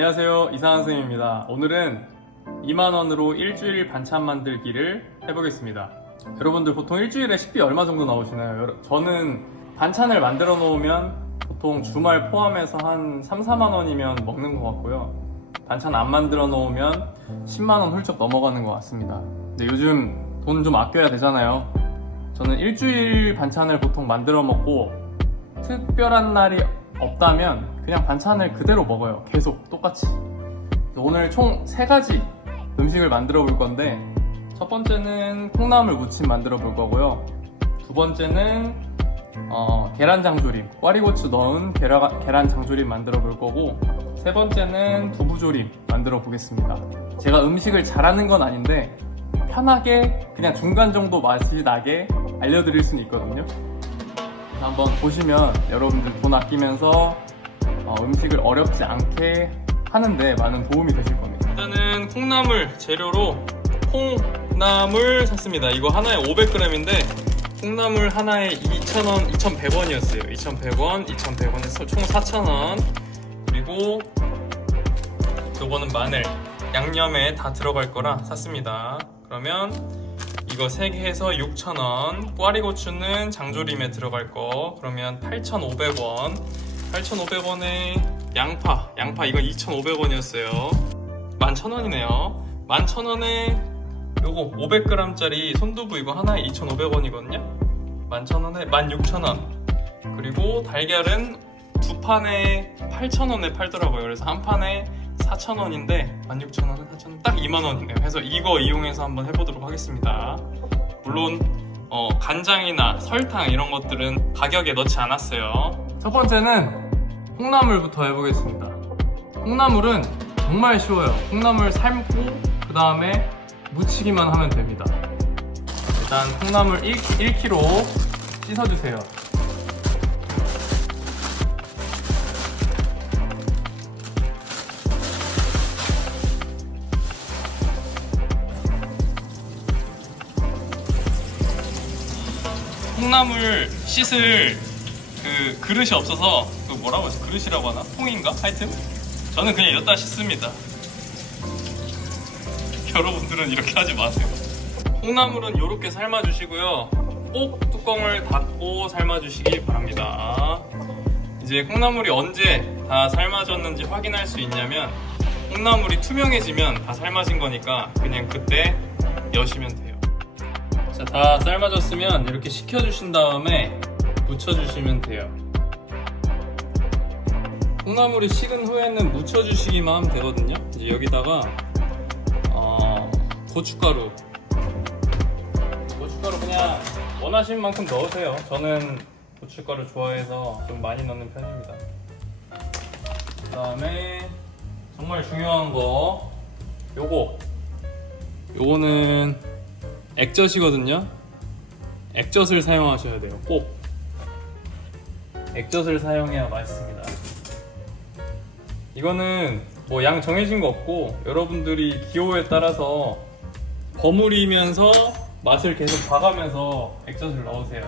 안녕하세요, 이상한 선생님입니다. 오늘은 2만원으로 일주일 반찬 만들기를 해보겠습니다. 여러분들 보통 일주일에 식비 얼마 정도 나오시나요? 저는 반찬을 만들어 놓으면 보통 주말 포함해서 한 3, 4만원이면 먹는 것 같고요. 반찬 안 만들어 놓으면 10만원 훌쩍 넘어가는 것 같습니다. 근데 요즘 돈 좀 아껴야 되잖아요. 저는 일주일 반찬을 보통 만들어 먹고 특별한 날이 없다면 그냥 반찬을 그대로 먹어요. 계속 똑같이. 오늘 총 3가지 음식을 만들어 볼 건데, 첫 번째는 콩나물 무침 만들어 볼 거고요. 두 번째는 계란 장조림, 꽈리고추 넣은 계란 장조림 만들어 볼 거고, 세 번째는 두부조림 만들어 보겠습니다. 제가 음식을 잘하는 건 아닌데 편하게 그냥 중간 정도 맛이 나게 알려드릴 수는 있거든요. 한번 보시면 여러분들 돈 아끼면서 음식을 어렵지 않게 하는데 많은 도움이 되실 겁니다. 일단은 콩나물 재료로 콩나물 샀습니다. 이거 하나에 500g인데 콩나물 하나에 2,000원, 2,100원이었어요. 2,100원, 2,100원에서 총 4,000원. 그리고 요거는 마늘, 양념에 다 들어갈 거라 샀습니다. 그러면 이거 3개 해서 6,000원, 꽈리고추는 장조림에 들어갈 거 그러면 8,500원. 8,500원에 양파 이건 2,500원이었어요 11,000원이네요 11,000원에 요거 500g짜리 손두부 이거 하나에 2,500원이거든요 11,000원에 16,000원. 그리고 달걀은 두 판에 8,000원에 팔더라고요. 그래서 한 판에 4,000원인데 16,000원에 4,000원 딱 2만원이네요. 그래서 이거 이용해서 한번 해보도록 하겠습니다. 물론 간장이나 설탕 이런 것들은 가격에 넣지 않았어요. 첫 번째는 콩나물부터 해보겠습니다. 콩나물은 정말 쉬워요. 콩나물 삶고 그 다음에 무치기만 하면 됩니다. 일단 콩나물 1kg 씻어주세요. 콩나물 씻을 그 그릇이 없어서 그 뭐라고 하지? 그릇이라고 하나? 통인가? 하여튼 저는 그냥 여기다 씻습니다. 여러분들은 이렇게 하지 마세요. 콩나물은 이렇게 삶아주시고요. 꼭 뚜껑을 닫고 삶아주시기 바랍니다. 이제 콩나물이 언제 다 삶아졌는지 확인할 수 있냐면 콩나물이 투명해지면 다 삶아진 거니까 그냥 그때 여시면 돼요. 자, 다 삶아졌으면 이렇게 식혀주신 다음에 무쳐주시면 돼요. 콩나물이 식은 후에는 무쳐주시기만 하면 되거든요. 이제 여기다가 고춧가루 그냥 원하시는 만큼 넣으세요. 저는 고춧가루 좋아해서 좀 많이 넣는 편입니다. 그 다음에 정말 중요한 거 요거는 액젓이거든요. 액젓을 사용하셔야 돼요. 꼭 액젓을 사용해야 맛있습니다. 이거는 뭐 양 정해진 거 없고 여러분들이 기호에 따라서 버무리면서 맛을 계속 봐가면서 액젓을 넣으세요.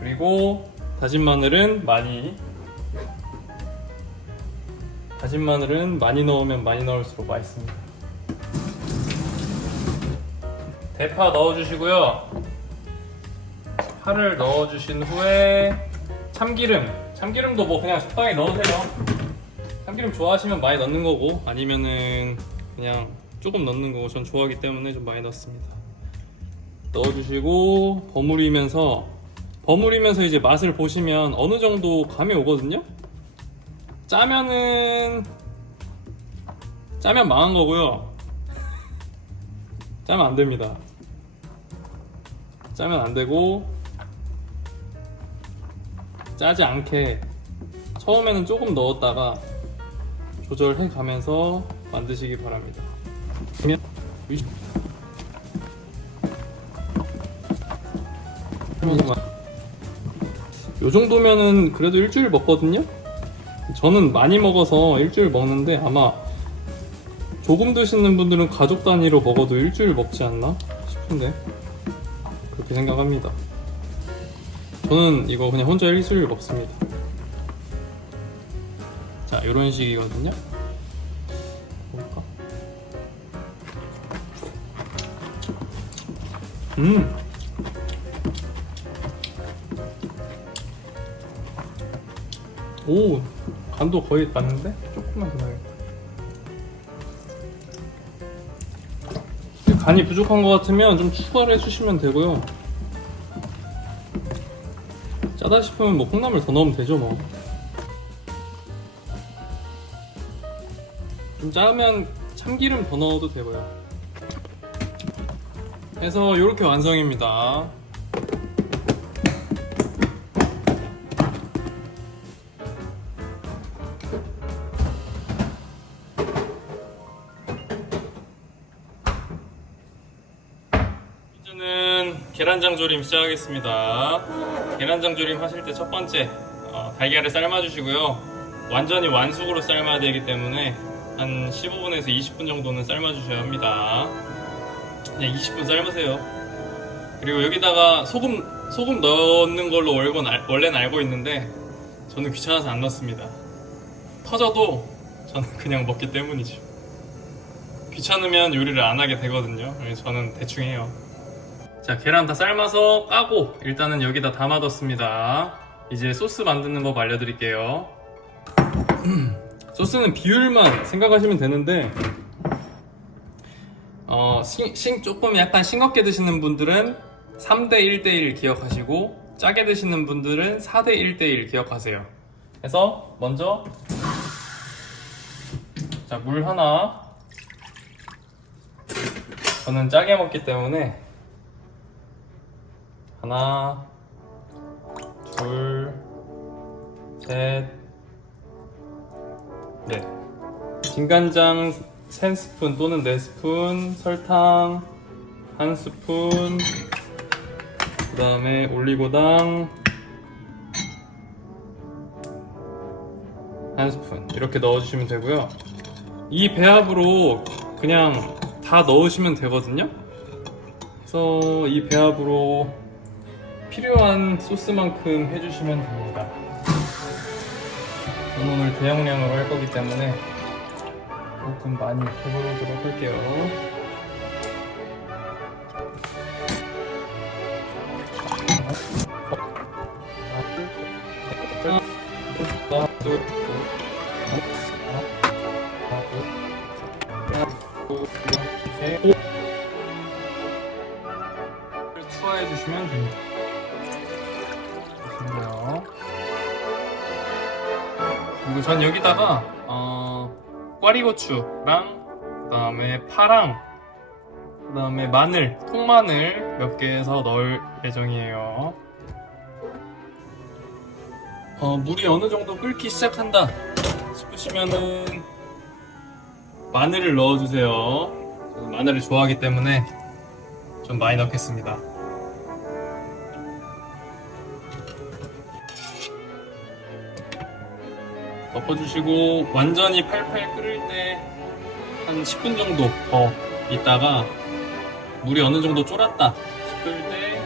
그리고 다진 마늘은 많이 넣으면 많이 넣을수록 맛있습니다. 대파 넣어주시고요. 파를 넣어주신 후에 참기름도 뭐 그냥 적당히 넣으세요. 참기름 좋아하시면 많이 넣는 거고 아니면은 그냥 조금 넣는 거고 전 좋아하기 때문에 좀 많이 넣습니다. 넣어주시고 버무리면서 이제 맛을 보시면 어느 정도 감이 오거든요. 짜면 망한 거고요. 짜면 안 됩니다. 짜면 안 되고 짜지 않게 처음에는 조금 넣었다가 조절해 가면서 만드시기 바랍니다. 요 정도면은 그래도 일주일 먹거든요? 저는 많이 먹어서 일주일 먹는데 아마 조금 드시는 분들은 가족 단위로 먹어도 일주일 먹지 않나 싶은데 그렇게 생각합니다. 저는 이거 그냥 혼자 일주일 먹습니다. 자, 이런 식이거든요. 볼까? 오, 간도 거의 맞는데? 조금만 더 넣어야겠다. 간이 부족한 것 같으면 좀 추가를 해주시면 되고요. 짜다 싶으면 뭐 콩나물 더 넣으면 되죠 뭐. 좀 짜면 참기름 더 넣어도 되고요. 해서 이렇게 완성입니다. 이제는 계란장 조림 시작하겠습니다. 계란장 조림 하실 때 첫 번째 달걀을 삶아주시고요. 완전히 완숙으로 삶아야 되기 때문에 한 15분에서 20분 정도는 삶아주셔야 합니다. 그냥 20분 삶으세요. 그리고 여기다가 소금 넣는 걸로 원래는 알고 있는데 저는 귀찮아서 안 넣습니다. 터져도 저는 그냥 먹기 때문이죠. 귀찮으면 요리를 안 하게 되거든요. 그래서 저는 대충 해요. 자, 계란 다 삶아서 까고 일단은 여기다 담아뒀습니다. 이제 소스 만드는 법 알려드릴게요. 소스는 비율만 생각하시면 되는데 조금 약간 싱겁게 드시는 분들은 3대 1대1 기억하시고 짜게 드시는 분들은 4대 1대1 기억하세요. 그래서 먼저 자, 물 하나. 저는 짜게 먹기 때문에 하나, 둘, 셋, 넷. 진간장 3스푼 또는 4스푼, 설탕 1스푼, 그 다음에 올리고당 1스푼 이렇게 넣어주시면 되고요. 이 배합으로 그냥 다 넣으시면 되거든요. 그래서 이 배합으로 필요한 소스만큼 해주시면 됩니다. 저는 오늘 대용량으로 할 거기 때문에 조금 많이 해보도록 할게요. 추가해 주시면 됩니다. 그리고 전 여기다가 꽈리고추랑 그 다음에 파랑 그 다음에 마늘, 통마늘 몇 개 해서 넣을 예정이에요. 물이 어느 정도 끓기 시작한다 싶으시면은 마늘을 넣어주세요. 저는 마늘을 좋아하기 때문에 좀 많이 넣겠습니다. 덮어주시고 완전히 팔팔 끓을 때 한 10분 정도 더 있다가 물이 어느 정도 쫄았다 싶을 때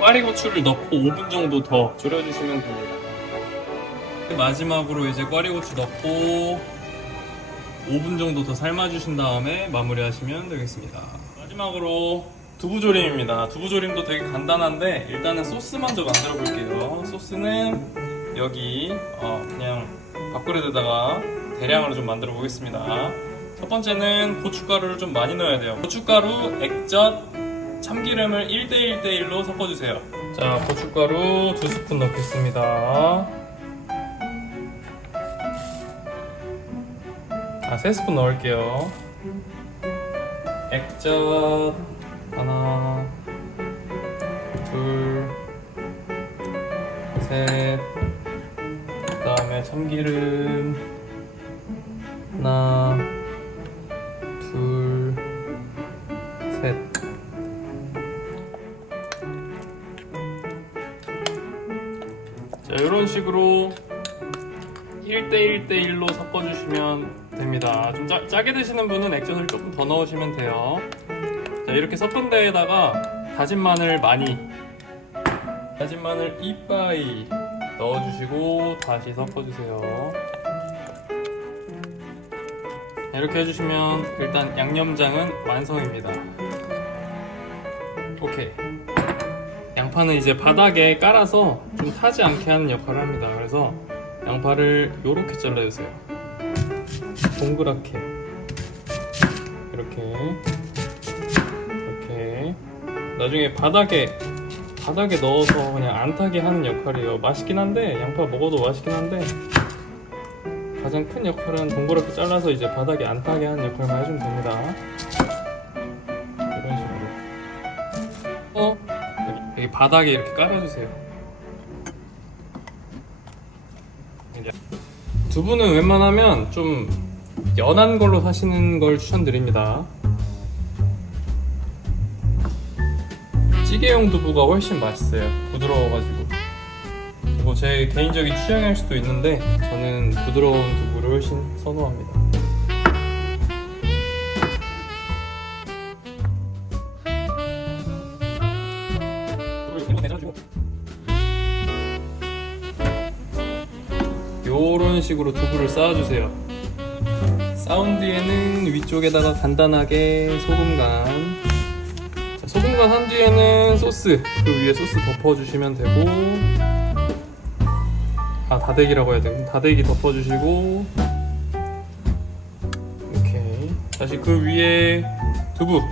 꽈리고추를 넣고 5분 정도 더 졸여주시면 됩니다. 마지막으로 이제 꽈리고추 넣고 5분 정도 더 삶아주신 다음에 마무리하시면 되겠습니다. 마지막으로 두부조림입니다. 두부조림도 되게 간단한데 일단은 소스 먼저 만들어 볼게요. 소스는 여기 그냥 밥그릇에다가 대량으로 좀 만들어 보겠습니다. 첫 번째는 고춧가루를 좀 많이 넣어야 돼요. 고춧가루, 액젓, 참기름을 1대1대1로 섞어주세요. 자, 고춧가루 2스푼 넣겠습니다. 3스푼 넣을게요. 액젓 하나, 둘, 셋. 그 다음에 참기름 하나, 둘, 셋. 자, 이런 식으로 1대1대1로 섞어주시면 됩니다. 좀 짜게 드시는 분은 액젓을 조금 더 넣으시면 돼요. 자, 이렇게 섞은 데에다가 다진 마늘 이빠이 넣어주시고 다시 섞어주세요. 이렇게 해주시면 일단 양념장은 완성입니다. 오케이. 양파는 이제 바닥에 깔아서 좀 타지 않게 하는 역할을 합니다. 그래서 양파를 요렇게 잘라주세요. 동그랗게 이렇게 나중에 바닥에 넣어서 그냥 안 타게 하는 역할이에요. 맛있긴 한데 양파 먹어도 맛있긴 한데 가장 큰 역할은 동그랗게 잘라서 이제 바닥에 안 타게 하는 역할만 해주면 됩니다. 이런 식으로 여기 바닥에 이렇게 깔아주세요. 두부는 웬만하면 좀 연한 걸로 사시는 걸 추천드립니다. 찌개용 두부가 훨씬 맛있어요. 부드러워가지고. 뭐 제 개인적인 취향일 수도 있는데 저는 부드러운 두부를 훨씬 선호합니다. 요런 식으로 두부를 쌓아주세요. 쌓은 뒤에는 위쪽에다가 간단하게 소금간, 소금간 한 뒤에는 소스, 그 위에 소스 덮어주시면 되고, 다대기라고 해야 되고, 다대기 덮어주시고, 오케이. 다시 그 위에 두부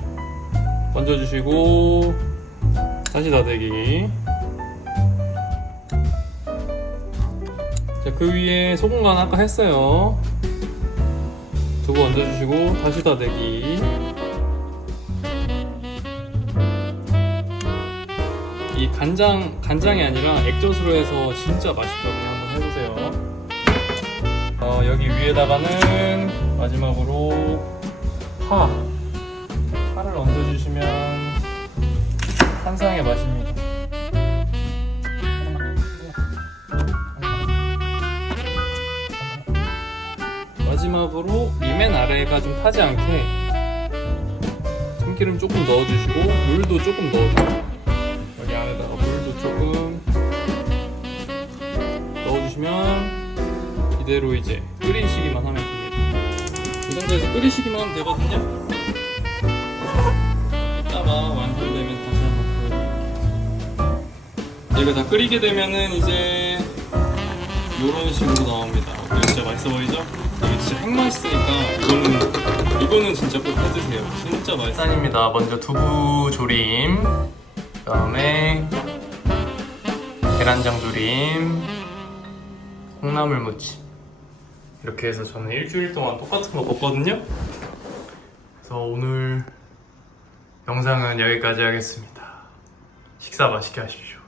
얹어주시고, 다시 다대기. 자, 그 위에 소금간 아까 했어요. 두부 얹어주시고, 다시 다대기. 이 간장이 아니라 액젓으로 해서 진짜 맛있거든요. 한번 해보세요. 여기 위에다가는 마지막으로 파를 얹어주시면 한상의 맛입니다. 마지막으로 이 맨 아래가 좀 타지 않게 참기름 조금 넣어주시고 물도 조금 넣어주세요. 여기 안에다가 물도 조금 넣어주시면 이대로 이제 끓이시기만 하면 됩니다. 이 상태에서 끓이시기만 하면 되거든요. 이따가 완성되면 다시 한번 보여드릴게요. 이거 다 끓이게 되면은 이제 이런 식으로 나옵니다. 진짜 맛있어 보이죠? 이게 진짜 핵맛있으니까 이거는 진짜 꼭 해드세요. 진짜 맛있어요. 짠입니다. 먼저 두부 조림, 그 다음에 계란장 조림, 콩나물 무침. 이렇게 해서 저는 일주일 동안 똑같은 거 먹거든요. 그래서 오늘 영상은 여기까지 하겠습니다. 식사 맛있게 하십시오.